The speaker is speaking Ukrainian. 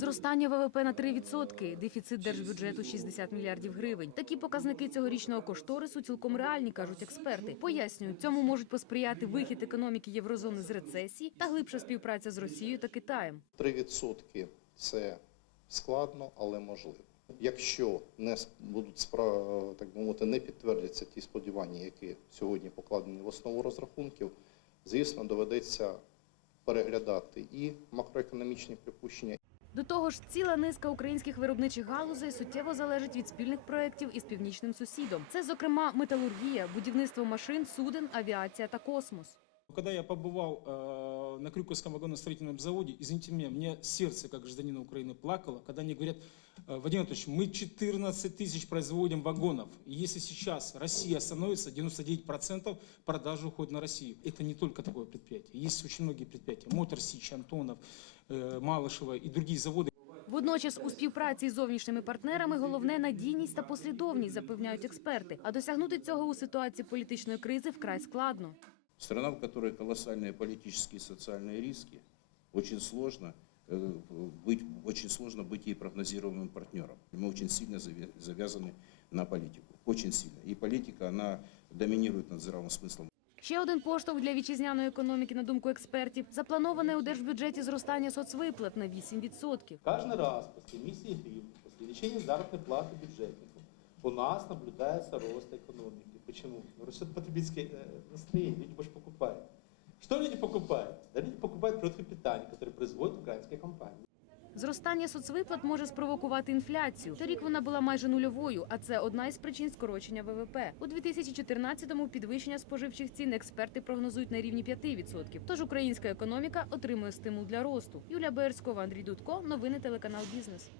Зростання ВВП на 3%, дефіцит держбюджету 60 мільярдів гривень. Такі показники цьогорічного кошторису цілком реальні, кажуть експерти. Пояснюють, цьому можуть посприяти вихід економіки єврозони з рецесії та глибша співпраця з Росією та Китаєм. 3% – це складно, але можливо. Якщо не будуть так мовити, не підтвердяться ті сподівання, які сьогодні покладені в основу розрахунків, звісно, доведеться переглядати і макроекономічні припущення, До того ж, ціла низка українських виробничих галузей суттєво залежить від спільних проєктів із північним сусідом. Це, зокрема, металургія, будівництво машин, суден, авіація та космос. Коли я побував э, на Крюковском вагоностроительном заводе, извините меня, мне сердце, как гражданина Украины, плакало, когда они говорят, э, Вадим Анатольевич, мы 14 тысяч производим вагонов. И если сейчас Россия остановится, 99% продажи уходят на Россию. Это не только такое предприятие. Есть очень многие предприятия. Мотор Сич, Антонов, э, Малышева и другие заводы. Водночас у співпраці з зовнішніми партнерами головне надійність та послідовність, запевняють експерти. А досягнути цього у ситуації політичної кризи вкрай складно. Страна, в которой колоссальные политические и социальные риски, очень сложно э, быть, очень сложно быть ей прогнозируемым партнером. Мы очень сильно заве- завязаны на политику, очень сильно. И политика, она доминирует над здравым смыслом. Ще один поштовх для вітчизняної економіки, на думку експертів, заплановане у держбюджеті зростання соцвиплат на 8%. Каждый раз после эмиссии гривен, после увеличения заработной платы бюджетников, у нас наблюдается рост экономики. Почему? Ну, Растет потребительское э, настроение, люди больше покупают. Что люди покупают? Да люди покупают продукты питания, которые производят украинские компании. Зростання соцвиплат може спровокувати інфляцію. Торік вона була майже нульовою, а це одна із причин скорочення ВВП. У 2014-му підвищення споживчих цін експерти прогнозують на рівні 5%. Тож українська економіка отримує стимул для росту. Юлія Берськова, Андрій Дудко. Новини телеканал Бізнес.